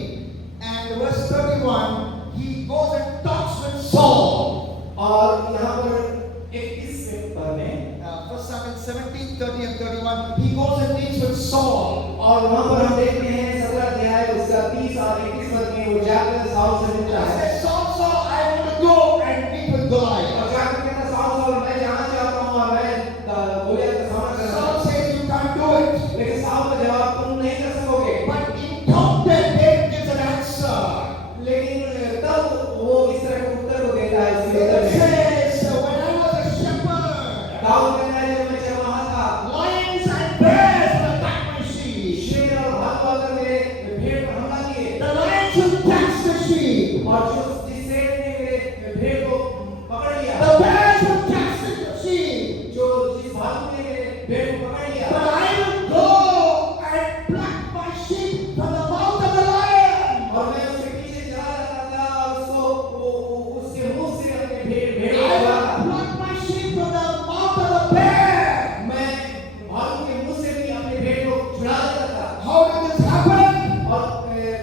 and verse 31, he goes and talks with Saul. और यहाँ पर 31वें पद में 1 Samuel 17, 30 and 31, he goes and meets with Saul. और वहाँ पर हम देखते हैं 17 अध्याय उसका 30 और 31 पद में वो जाकर साउल से मिलता He है says, Saul, I want to go and meet with Goliath. और जाकर कहता साउल मैं जाना चाहता हूँ और मैं गोलियत का सामना करना Saul चाहता says, you can't do it. हूँ। लेकिन साउल का जवाब तुम नहीं कर सकोगे। But encounter, David gives an answer. लेकिन तब वो इस तरह का उत्तर को देता है उसके उत्तर David में। says, when I was a shepherd, Dawood कहता है जब मैं चरवाहा था lions and bears will attack my sheep. शेर और भालू आकर मेरे भेड़ पर हमला किए The lions will catch the sheep. और जिस शेर ने मेरे भेड़ को पकड़ लिया, The bears will catch the sheep. जिस भालू ने मेरे भेड़ को पकड़ लिया, But I will go and pluck my sheep from the mouth of the lion. और मैं उसके पीछे चला जाता था और उसके मुंह से अपने भेड़ I को will छुड़ाता। pluck my sheep from the mouth of the bear. मैं भालू के मुंह से भी अपने भेड़ को छुड़ा देता था। How did this happen? और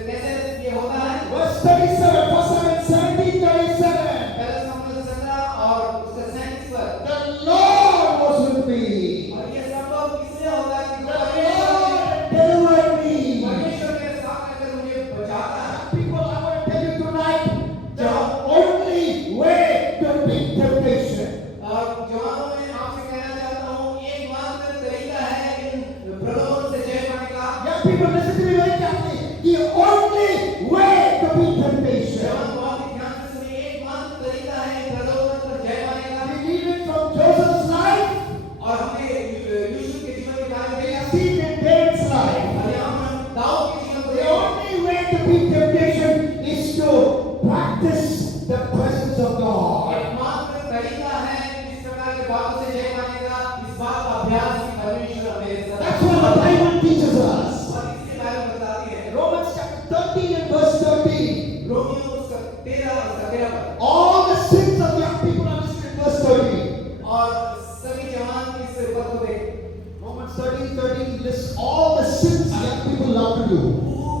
कैसे ये होता है? Verse 36 This all the sins young people love to do.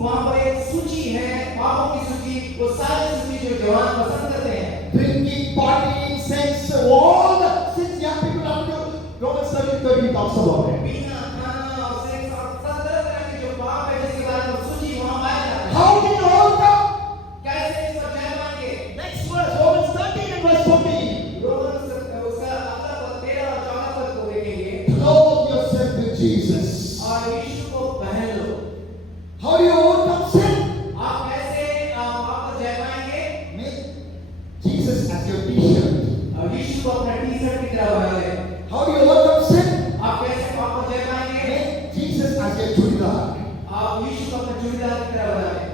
वहाँ पर एक सूची है, पापों की सूची, वो सारी सूची जो जवान पसंद करते हैं। Drinking, partying, sex, all the sins young people love to do. Romans 13:13 talks about it. पीना, खाना और सेक्स और सब तरह के जो पाप है जिसके बारे में सूची वहाँ पाया जाता है। How do you overcome? कैसे इस पर जय पाएंगे? Next verse, Romans 13 and verse 14. रोमन्स उसका अगला पद 13 और 14 पद को देखेंगे। Clothe yourself with Jesus. और यीशु को पहन लो। How do you overcome sin? आप कैसे पाप पर जय पाएंगे? Make Jesus as your t-shirt. और यीशु को अपना टी-शर्ट की तरह बना ले। How do you overcome sin? आप कैसे पाप पर जय पाएंगे? Make Jesus as your churidar. आप यीशु को अपना चूड़ीदार की तरह बना ले।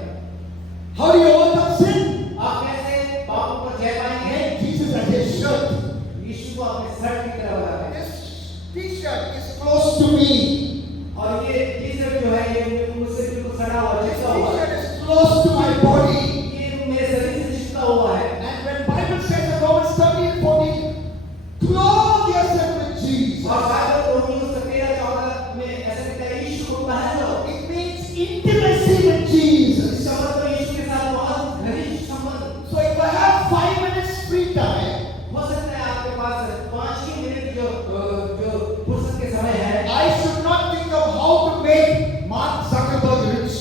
How do you overcome sin? आप कैसे पाप पर जय पाएंगे? Make Jesus as your shirt. यीशु को अपने शर्ट की तरह बना ले। This t-shirt is close to me. और ये टी-शर्ट जो है ये मुझसे बिल्कुल सड़ा हुआ This चिपका हुआ है। t-shirt is close to my body. ये मेरे शरीर से चिपका हुआ है। And when Bible says in Romans 13:14, clothe yourself with Jesus. और बाइबल रोमियो 13:14 में ऐसा कहता है यीशु को पहन लो। It means intimacy with Jesus. इसका मतलब यीशु के साथ बहुत घनिष्ठ संबंध। So if I have 5 minutes free time, हो सकता है आपके पास 5 ही मिनट जो फुर्सत के समय है। I should not think of how to make Mark Zuckerberg rich.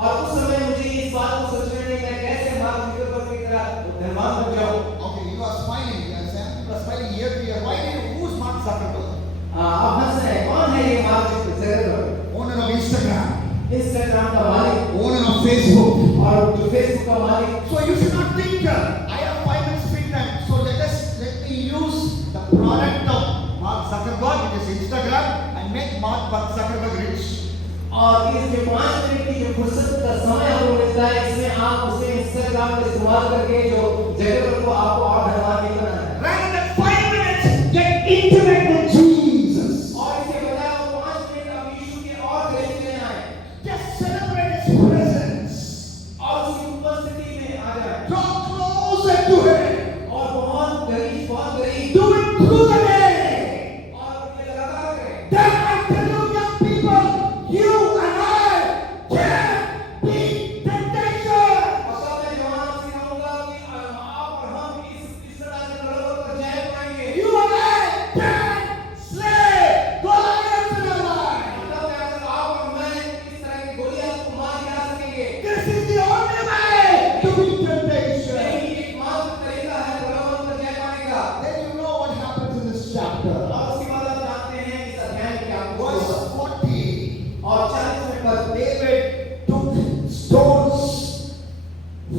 और उस समय मुझे इस बात को सोचना नहीं है कैसे मार्क जुकरबर्ग की तरह धनवान बन जाऊं। Okay, you are smiling. Yes, you are smiling here to here. Why do you? Who's Mark Zuckerberg? आप हंस रहे हैं। कौन है ये mark Zuckerberg? Owner of Instagram, Instagram का मालिक owner of Facebook. और जो फेसबुक का मालिक। So you should not think, I have 5 minutes free time. So let me use the product of Mark Zuckerberg, which is Instagram, and make Mark Zuckerberg rich. और इस जो 5 मिनट की जो फुर्सत का समय आपको मिलता है इसमें आप उसे इंस्टाग्राम का इस्तेमाल करके जो जगह को आपको और धनवान नहीं बनाना है। Rather than 5 minutes, get intimate with Jesus. और इसके बजाय वो 5 मिनट आप यीशु के और करीब चले आए। Just celebrate His presence. और उसकी उपस्थिति में आ जाए। Draw closer to Him. और बहुत करीब Do it through the day. और ये लगातार करें। Then I tell you, young people, you and I can beat temptation. और सब मैं जवानों से कहूँगा कि आप और हम इस तरह के प्रलोभन पर जय पाएंगे। You and I can slay Goliath in our life. मतलब क्या अगर आप और मैं इस तरह की गोलियां को मार गिरा सकेंगे। This is the only way to beat temptation. यही एकमात्र तरीका है प्रलोभन पर जय पाने का। Then you know what happens in this chapter. और उसके बाद आप जानते हैं इस अध्याय में क्या कुछ Verse होगा। 40. और 40 में पद David took stones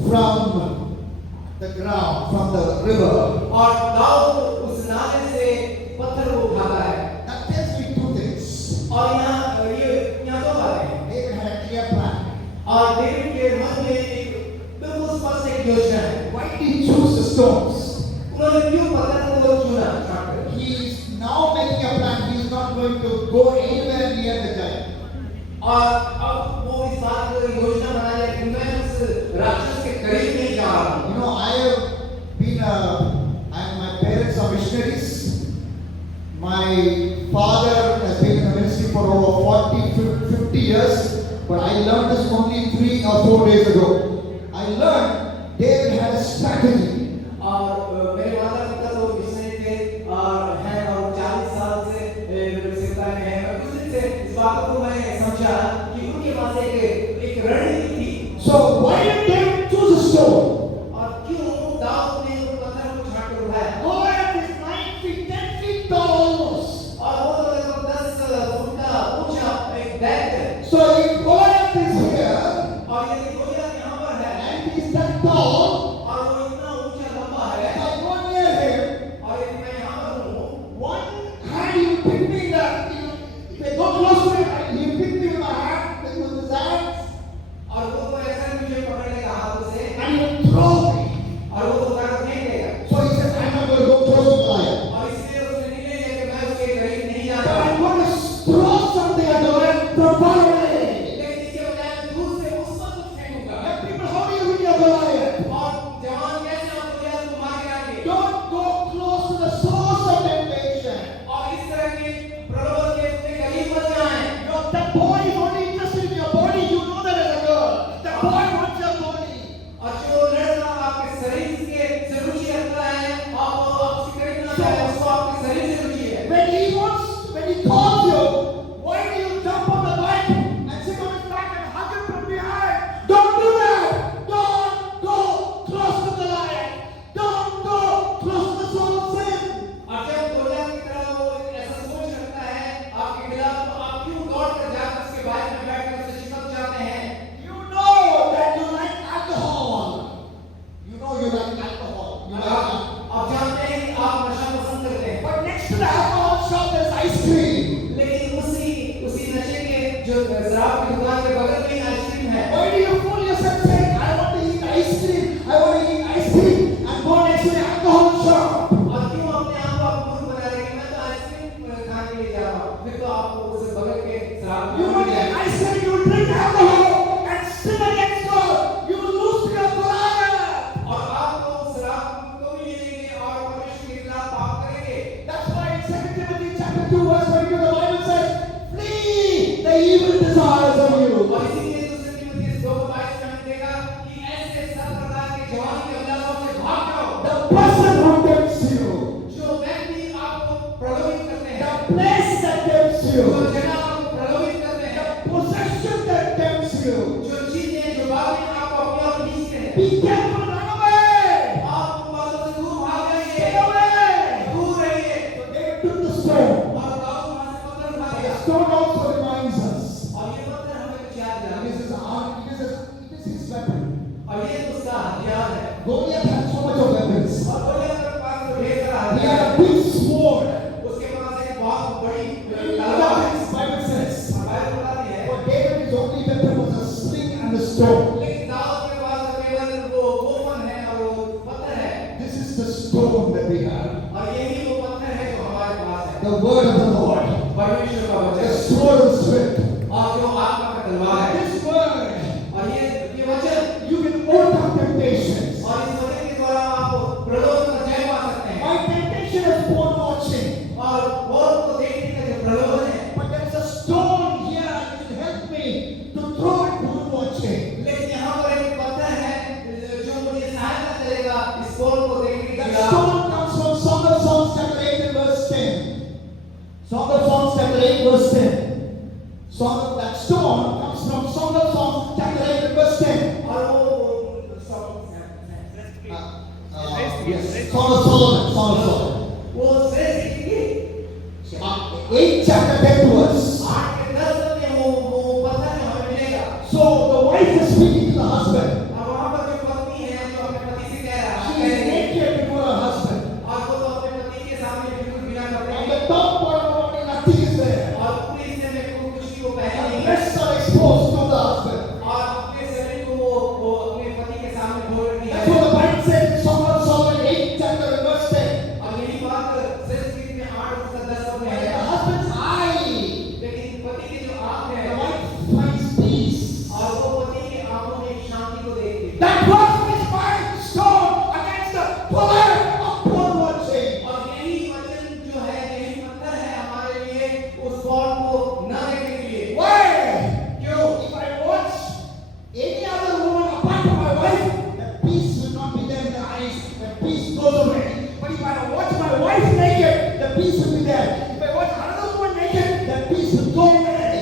from the ground, from the river. और दाऊद उस नाले से पत्थर को उठाता है। That tells me 2 things. और यहाँ दो बातें हैं। David had a clear plan. और डेविड के मन में एक बिल्कुल स्पष्ट एक योजना है। Why did he choose the stones? उन्होंने क्यों पत्थर को चुना? He is now making a plan. He is not going to go anywhere near the giant. और अब वो इस बात को योजना बना रहे कि मैं उस राक्षस के करीब नहीं जा रहा हूँ। You know, I have been, my parents are missionaries. My father has been in the ministry for over 50 years, but I learned this only 3 or 4 days ago. I learned David had a strategy. और मेरे माता पिता तो मिशनरी थे और हैं और 40 साल से सेवा में हैं। कुछ दिन से इस बात को मैं समझा कि उनके पास एक रणनीति थी। So why did David choose a stone? और क्यों दाऊद ने उन पत्थर को छांट कर उठाया? Goliath is 9 feet, 10 feet tall almost. और वो तो लगभग 10 फुट का ऊंचा एक दैत्य है। So if Goliath is here और यदि गोलियत यहाँ पर है and he is that tall, और वो इतना ऊंचा Be careful, run away. आप उन बातों से दूर भाग Stay जाइए, away. दूर रहिए। So David took the stone. और दाऊद वहां से पत्थर उठा The लिया। stone also reminds us. और ये पत्थर हमें कुछ याद दिलाता This है। is it is his weapon. और ये उसका हथियार है। Goliath had so much of weapons. और गोलियत के पास तो ढेर सारा He हथियार had है। a big sword. उसके पास एक बहुत बड़ी The तलवार है। Bible says, बाइबल बताती है, for David his only weapon was a sling and a stone. लेकिन दाऊद के पास तो केवल वो कोपन है और वो पत्थर है। This is the stone that we have. और यही वो पत्थर है जो हमारे पास है। The word of the Lord. परमेश्वर का The वचन sword of the Spirit. और जो आत्मा का तलवार है। This word, और ये वचन you can overcome temptations. और इस वचन के द्वारा आप प्रलोभन का जय पा सकते हैं। My temptation is porn watching. और वो तो देखने का जो प्रलोभन है, But there is a stone here that will help me to throw it porn watching. लेकिन यहाँ पर एक पत्थर है जो मुझे सहायता करेगा इस पोल को देखने के That लिए। stone comes from Song of Songs chapter 8 and verse 10. Song of Songs chapter 8 verse 10. That stone comes from Song of Songs chapter 8 and verse 10. और वो Yes, Song of Solomon, Song of Solomon. वो श्रेष्ठ की 8 chapter 10 verse. 8 के 10 में वो पत्थर जो हमें मिलेगा। So the wife is speaking to the husband. अब वहाँ पर जो पत्नी है जो अपने पति से कह रहा She है is naked before her husband. और वो तो अपने पति के सामने बिल्कुल बिना कपड़े On के the top part of her body, nothing is there. और पूरे हिस्से में कुछ भी वो पहने Her नहीं है breasts are exposed to the husband. और अपने शरीर को वो अपने पति के सामने खोल रही That's है। what the Bible says in Song of Solomon 8 chapter and verse 10. और यही बात श्रेष्ठ गीत में 8 उसका 10 में But in है। the husband's eye, लेकिन पति की जो आंख the है wife finds peace. और वो पति की आंखों में एक शांति को देखती है। That was his mind stone against the pillar of porn watching. और यही वचन जो है यही पत्थर है हमारे लिए उस बॉल को न देखने के लिए। Why? क्यों? If I watch any other woman apart from my wife, the peace will not be there in the eyes. The peace goes away. But if I watch my wife naked, the peace will be there. If I watch another woman naked, the peace will go away.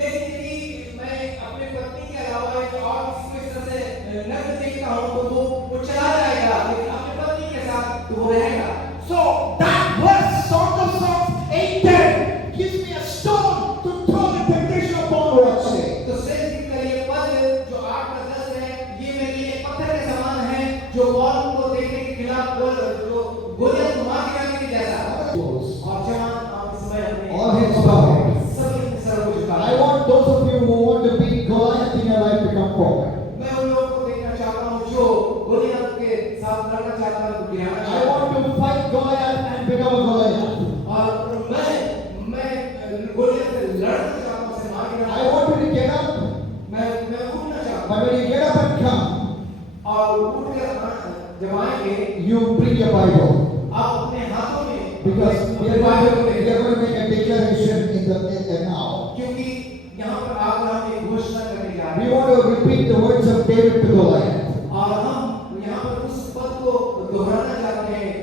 लेकिन यदि मैं अपने पत्नी के अलावा एक और किसी को इस तरह से नग्न देखता हूँ तो वो चला जाएगा, लेकिन अपने पत्नी के साथ तो वो रहेगा। So that verse, Song of Songs 8:10, gives me a stone to throw the temptation of porn watching. तो श्रेष्ठ गीत का ये पद जो 8 का 10 है, ये मेरे लिए पत्थर के समान है जो बॉल को देखने के खिलाफ जो गोलियत को मार गिराने के जैसा। और जवान आप इस समय अपने All heads bowed. सभी सर को झुका। I want those of you who want to beat Goliath in your life to come forward. मैं उन लोगों को देखना चाहता हूँ जो गोलियत के साथ लड़ना चाहता है तो गिराना I चाहता want to fight Goliath and become a Goliath. है। और मैं गोलियत से लड़ना चाहता हूँ, उसे मार गिराना I want you to get up, मैं उठना चाहता but when you get up and come, हूँ और उठ कर जब आएंगे you bring your Bible. आप अपने हाथों में Because we are going to make a declaration in now. क्योंकि यहाँ पर आप हम एक घोषणा करने जा रहे We हैं want to repeat the words of David to Goliath. और हम यहाँ पर उस पद को दोहराना चाहते हैं।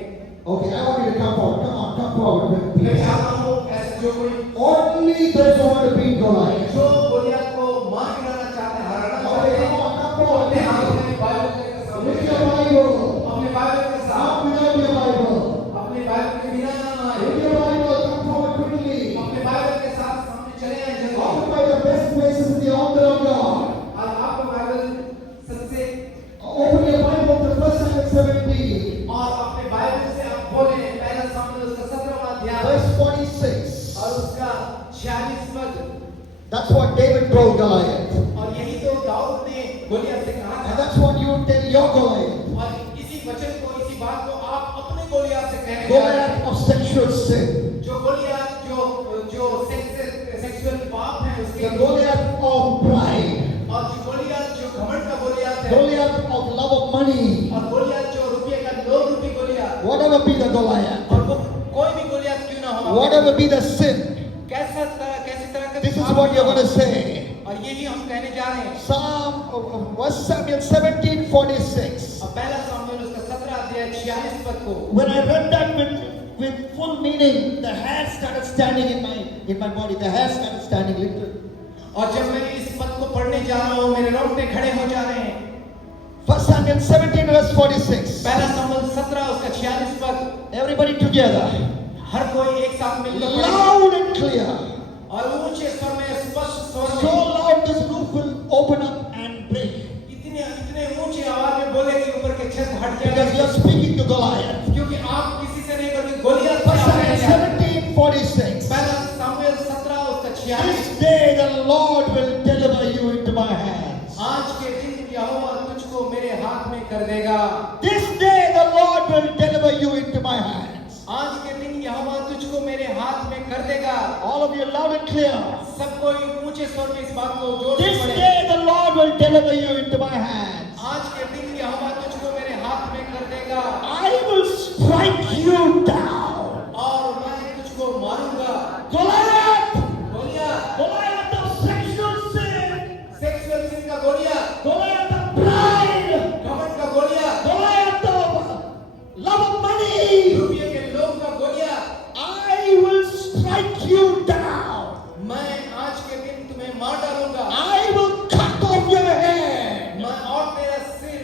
Okay, I want you to come forward. Come forward. मैं Please. चाहता हूँ ऐसे जो कोई Only those who want to beat Goliath. जो गोलियत को मार गिराना चाहते हैं, हराना Okay, चाहते come हैं, on, come वो अपने forward. हाथों में बाइबल लेकर सामने With your चलें। Bible. अपने बाइबल के साथ Not without your Bible. अपने बाइबल के बिना ना आए, With your Bible, come forward quickly. अपने बाइबल के साथ सामने चले आए जल्दी। Occupy the best places in the altar of God. और आपका बाइबल सबसे Open your Bible to 1 Samuel 17, और अपने बाइबल से आप खोलें पहला सामने उसका 17वां अध्याय verse 46. और उसका 46 पद। That's what David told Goliath. और यही तो दाऊद ने गोलियत से कहा And था। that's what you tell your Goliath. और इसी वचन को इसी बात को आप अपने गोलियत से कहने जा रहे हैं। Goliath of sexual sin. जो गोलियत जो सेक्सुअल पाप है उसके The Goliath of pride. और जो गोलियत जो घमंड का गोलियत है Goliath of love of money. और गोलियत जो रुपये का लोभ रूपी Goliath Whatever be the Goliath. और वो कोई भी गोलियत क्यों ना हो, Whatever be the sin. कैसी तरह का This is पाप what you're हो, going to say. और यही हम कहने जा रहे हैं। Psalm 1 Samuel 17:46. और पहला सामुएल उसका 17 अध्याय 46 पद को When I read that with full meaning, the hair started standing in my body. The hair started standing literally. और जब मैं इस पद को पढ़ने जा रहा हूँ मेरे रोंगटे खड़े हो जा रहे हैं। 1 Samuel Samuel 17 verse 46. पहला सामुएल 17 उसका 46 पद। Everybody together. हर कोई एक साथ मिलकर पढ़े। Loud and clear. और ऊंचे स्वर में स्पष्ट स्वर So में loud this roof will open up and break. इतने ऊंची आवाज में बोले कि ऊपर के छत हट Because you जाएगा। are speaking to Goliath. क्योंकि आप किसी से नहीं बल्कि गोलियत से 1 आप कह Samuel रहे हैं। 17:46. पहला सामुएल 17 उसका 46। This day the Lord will deliver you into my hands. आज के दिन यहोवा तुझको मेरे हाथ में कर देगा। This day the Lord will deliver you into my hands. आज के दिन यहोवा तुझको मेरे हाथ में कर देगा। All of you loud and clear. सब कोई ऊंचे स्वर में इस बात को जोर से This पढ़े। day the Lord will deliver you into my hands. आज के दिन यहोवा तुझको मेरे हाथ में कर देगा I will strike you down. और मैं तुझको मारूंगा। Goliath! गोलियात, Goliath of sexual sin. Sexual sin का गोलियात, Goliath of pride. घमंड का गोलियात, Goliath of love of money. रुपये के लोभ का गोलियात, I will strike you down. मैं आज के दिन तुम्हें मार डालूंगा। I will cut off your head.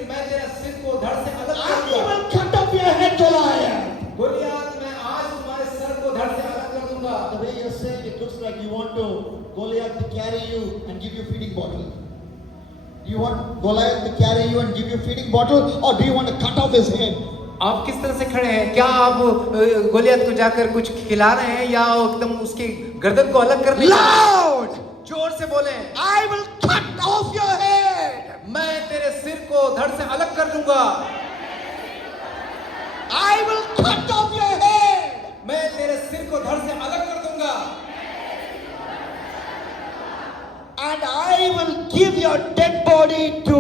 मैं तेरा सिर को धड़ से अलग I करूंगा। will cut off your head, Goliath. Goliath, मैं आज तुम्हारे सर को धड़ से अलग कर दूंगा। The way you're saying, it looks like you want to Goliath to carry you and give you feeding bottle. Do you want Goliath to carry you and give you feeding bottle, or do you want to cut off his head? आप किस तरह से खड़े हैं? क्या आप गोलियत को जाकर कुछ खिला रहे हैं या एकदम उसके गर्दन को अलग करने? Loud! जोर से बोले। I will cut off your head. मैं तेरे सिर को धड़ से अलग कर दूंगा। I will cut off your head. मैं तेरे सिर को धड़ से अलग कर दूंगा And I will give your dead body to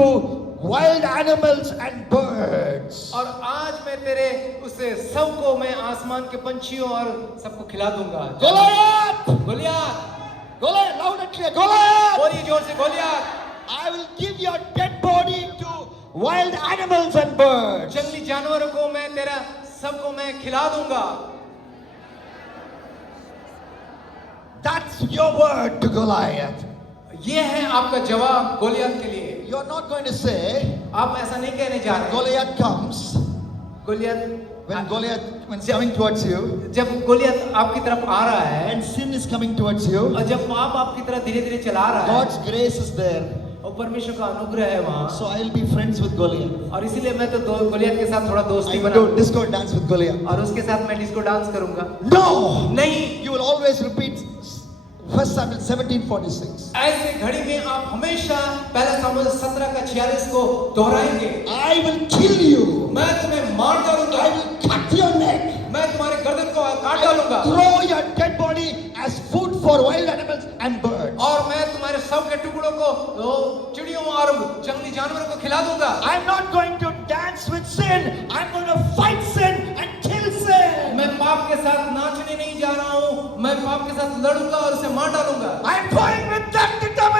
wild animals and birds. और आज मैं तेरे उस सब को मैं आसमान के पंछियों और सबको खिला दूंगा। Goliath! गोलियात, Goliath, loud and clear. Goliath! बोलिए जोर से Goliath. I will give your dead body to wild animals and birds. जंगली जानवरों को मैं तेरा सबको मैं खिला दूंगा। That's your word to Goliath. ये है आपका जवाब गोलियत के लिए। You're not going to say, आप ऐसा नहीं कहने जा रहे। Goliath comes, Goliath, when it's coming towards you, जब गोलियत आपकी तरफ आ रहा है and sin is coming towards you, और जब पाप आपकी तरफ धीरे धीरे चला रहा है God's grace is there. और परमेश्वर का अनुग्रह है वहाँ, So I'll be friends with Goliath. और इसीलिए मैं तो गोलियत के साथ थोड़ा दोस्ती I बना will do disco dance with Goliath. और उसके साथ मैं डिस्को डांस करूंगा। No! नहीं, You will always repeat 1 Samuel 17:46. ऐसे घड़ी में आप हमेशा पहला सामुएल 17 का 46 को दोहराएंगे। I will kill you. मैं तुम्हें मार डालूंगा, I will cut your neck. मैं तुम्हारे गर्दन को काट डालूंगा Throw your dead body as food for wild animals and birds. और मैं तुम्हारे शव के टुकड़ों को चिड़ियों और जंगली जानवरों को खिला दूंगा। I'm not going